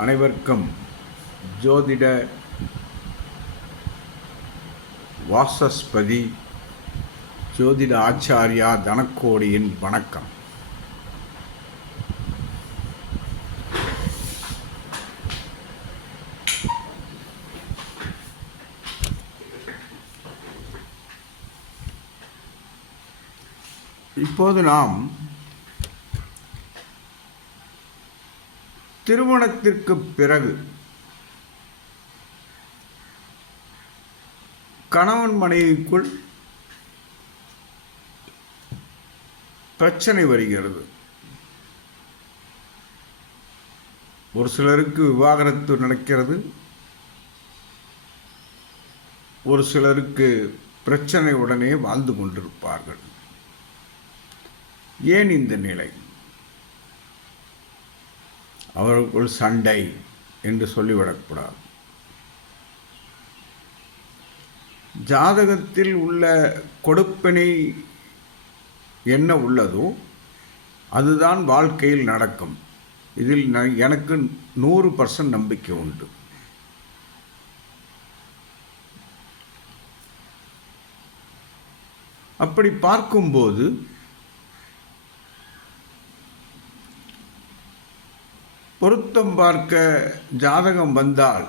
அனைவருக்கும் ஜோதிட வாசஸ்பதி ஜோதிட ஆச்சாரியா தனக்கோடியின் வணக்கம். இப்போது நாம் திருமணத்திற்கு பிறகு கணவன் மனைவிக்குள் பிரச்சனை வருகிறது. ஒரு சிலருக்கு விவாகரத்து நடக்கிறது, ஒரு சிலருக்கு பிரச்சனையுடனே வாழ்ந்து கொண்டிருப்பார்கள். ஏன் இந்த நிலை? அவர்களுக்குள் சண்டை என்று சொல்லிவிடக்கூடாது. ஜாதகத்தில் உள்ள கொடுப்பினை என்ன உள்ளதோ அதுதான் வாழ்க்கையில் நடக்கும். இதில் எனக்கு 100% நம்பிக்கை உண்டு. அப்படி பார்க்கும்போது பொருத்தம் பார்க்க ஜாதகம் வந்தால்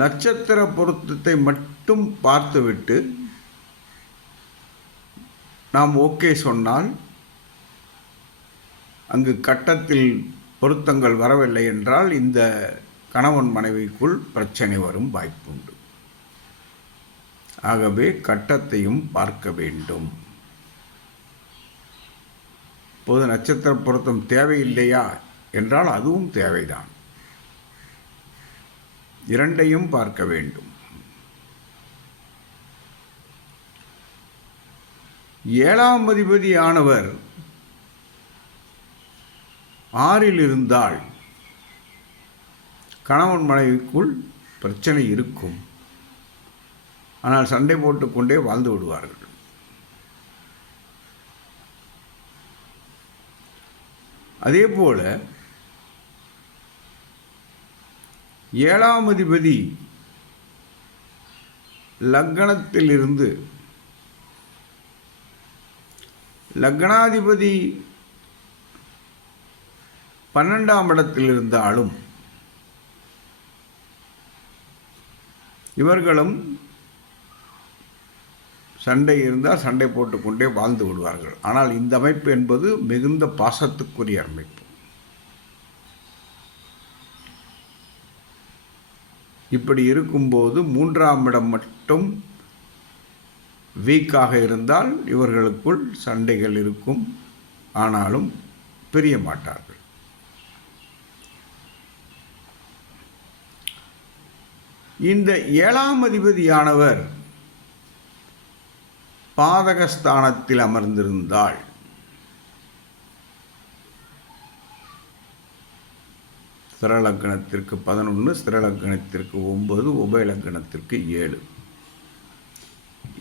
நட்சத்திர பொருத்தத்தை மட்டும் பார்த்துவிட்டு நாம் ஓகே சொன்னால், அங்கு கட்டத்தில் பொருத்தங்கள் வரவில்லை என்றால் இந்த கணவன் மனைவிக்குள் பிரச்சனை வரும் வாய்ப்புண்டு. ஆகவே கட்டத்தையும் பார்க்க வேண்டும். இப்போது நட்சத்திர பொருத்தம் தேவையில்லையா என்றால் அதுவும் தேவைதான். இரண்டையும் பார்க்க வேண்டும். 7ஆம் அதிபதியானவர் 6இல் இருந்தால் கணவன் மனைவிக்குள் பிரச்சனை இருக்கும். ஆனால் சண்டை போட்டுக்கொண்டே வாழ்ந்து விடுவார்கள். அதேபோல 7ஆம் அதிபதி லக்னத்தில் இருந்து லக்னாதிபதி 12ஆம் இடத்தில் இருந்தாலும் இவர்களும் சண்டை இருந்தால் சண்டை போட்டுக்கொண்டே வாழ்ந்து விடுவார்கள். ஆனால் இந்த அமைப்பு என்பது மிகுந்த பாசத்துக்குரிய அமைப்பு. இப்படி இருக்கும்போது 3ஆம் இடம் மட்டும் வீக்காக இருந்தால் இவர்களுக்குள் சண்டைகள் இருக்கும். ஆனாலும் பிரிய மாட்டார்கள். இந்த 7ஆம் அதிபதியானவர் பாதகஸ்தானத்தில் அமர்ந்திருந்தால் ஸ்திரலக்கணத்திற்கு 11, ஸ்திரலக்கணத்திற்கு 9, உபயலக்கணத்திற்கு 7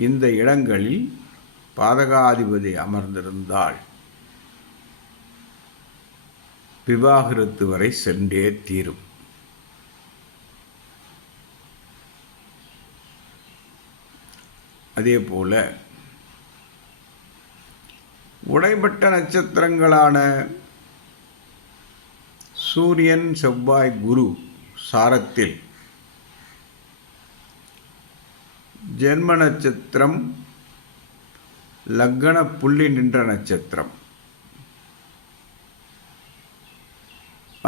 இந்த இடங்களில் பாதகாதிபதி அமர்ந்திருந்தால் விவாகரத்து வரை சென்றே தீரும். அதேபோல உடைபட்ட நட்சத்திரங்களான சூரியன், செவ்வாய், குரு சாரத்தில் ஜென்ம நட்சத்திரம், லக்ன புள்ளி நின்ற நட்சத்திரம்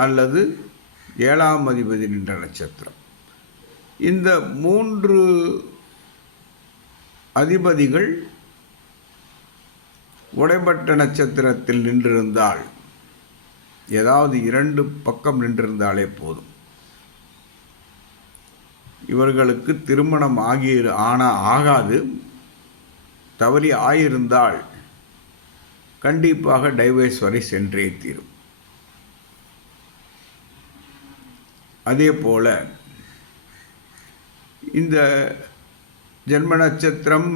அல்லது 7ஆம் அதிபதி நின்ற நட்சத்திரம், இந்த 3 அதிபதிகள் உடைபட்ட நட்சத்திரத்தில் நின்றிருந்தால், ஏதாவது 2 பக்கம் நின்றிருந்தாலே போதும், இவர்களுக்கு திருமணம் ஆகாது. தவறி ஆயிருந்தால் கண்டிப்பாக டைவர்ஸ் வரை சென்றே தீரும். அதே போல இந்த ஜென்ம நட்சத்திரம்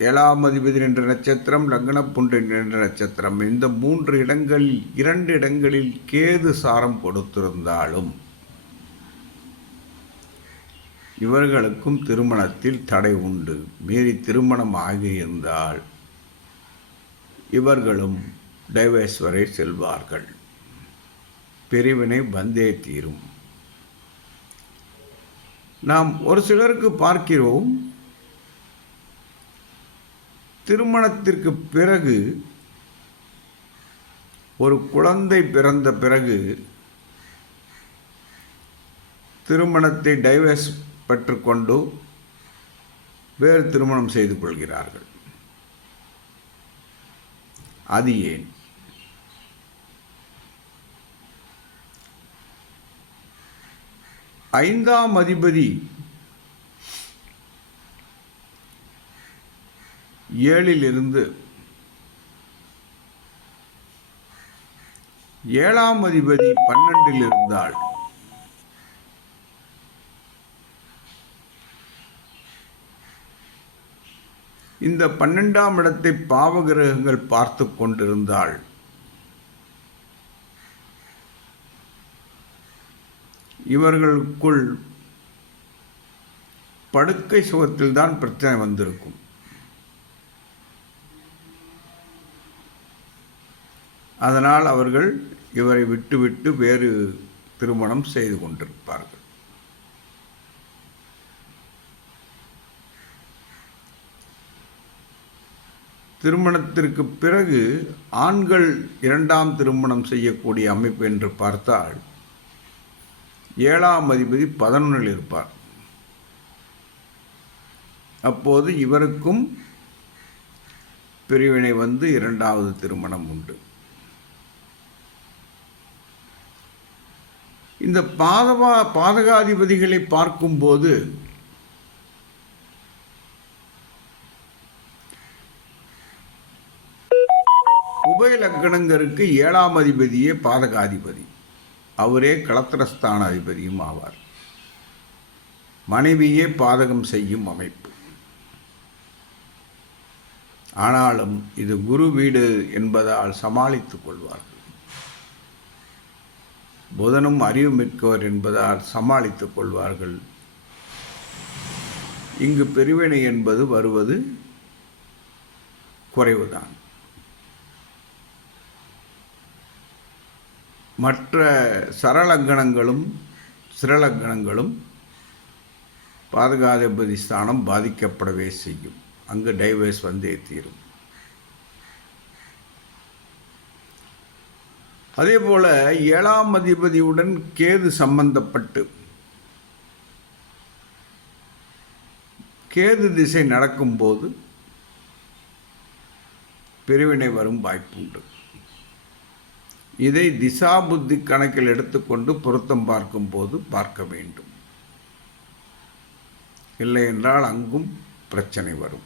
7ஆம் அதிபதி என்ற நட்சத்திரம், லக்னப்புண்டு என்ற நட்சத்திரம், இந்த 3 இடங்களில் 2 இடங்களில் கேது சாரம் கொடுத்திருந்தாலும் இவர்களுக்கும் திருமணத்தில் தடை உண்டு. மீறி திருமணம் ஆகியிருந்தால் இவர்களும் டைவர்ஸ் வரை செல்வார்கள். பிரிவினை வந்தே தீரும். நாம் ஒரு சிலருக்கு பார்க்கிறோம், திருமணத்திற்கு பிறகு ஒரு குழந்தை பிறந்த பிறகு திருமணத்தை டைவர்ஸ் பெற்றுக்கொண்டு வேறு திருமணம் செய்து கொள்கிறார்கள். அது ஏன்? ஐந்தாம் அதிபதி 7லிருந்து 7ஆம் அதிபதி 12ல் இருந்தால் இந்த 12ஆம் இடத்தை பாவகிரகங்கள் பார்த்து கொண்டிருந்தால் இவர்களுக்குள் படுக்கை சுகத்தில்தான் பிரச்சனை வந்திருக்கும். அதனால் அவர்கள் இவரை விட்டுவிட்டு வேறு திருமணம் செய்து கொண்டிருப்பார்கள். திருமணத்திற்கு பிறகு ஆண்கள் 2ஆம் திருமணம் செய்யக்கூடிய அமைப்பு என்று பார்த்தால் 7ஆம் அதிபதி 11ல் இருப்பார். அப்போது இவருக்கும் பிரிவினை வந்து 2வது திருமணம் உண்டு. இந்த பாதகாதிபதிகளை பார்க்கும்போது உபய லக்னங்களுக்கு 7ஆம் அதிபதியே பாதகாதிபதி. அவரே களத்திரஸ்தான அதிபதியும் ஆவார். மனைவியே பாதகம் செய்யும் அமைப்பு. ஆனாலும் இது குரு வீடு என்பதால் சமாளித்துக் கொள்வார்கள். புதனும் அறிவு மிக்கவர் என்பதால் சமாளித்துக் கொள்வார்கள். இங்கு பிரிவினை என்பது வருவது குறைவுதான். மற்ற சரலக்கணங்களும் சிரலக்கணங்களும் பாதகாதிபதி ஸ்தானம் பாதிக்கப்படவே செய்யும். அங்கு டைவர்ஸ் வந்தே தீரும். அதே போல 7ஆம் அதிபதியுடன் கேது சம்பந்தப்பட்டு கேது திசை நடக்கும்போது பிரிவினை வரும் வாய்ப்புண்டு. இதை திசா புத்தி கணக்கில் எடுத்துக்கொண்டு பொருத்தம் பார்க்கும்போது பார்க்க வேண்டும். இல்லை என்றால் அங்கும் பிரச்சனை வரும்.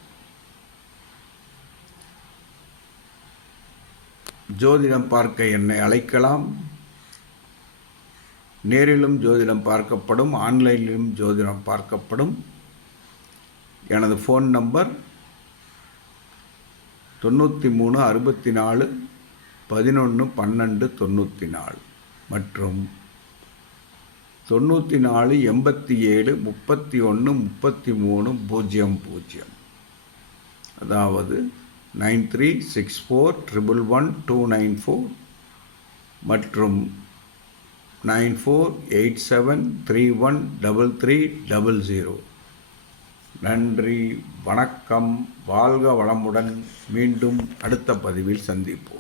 ஜோதிடம் பார்க்க என்னை அழைக்கலாம். நேரிலும் ஜோதிடம் பார்க்கப்படும், ஆன்லைனிலும் ஜோதிடம் பார்க்கப்படும். எனது ஃபோன் நம்பர் 93 64 11 12 94 மற்றும் 94 87 31 33 00. அதாவது 9364111294 மற்றும் 9487313300. நன்றி, வணக்கம், வாழ்க வளமுடன். மீண்டும் அடுத்த பதிவில் சந்திப்போம்.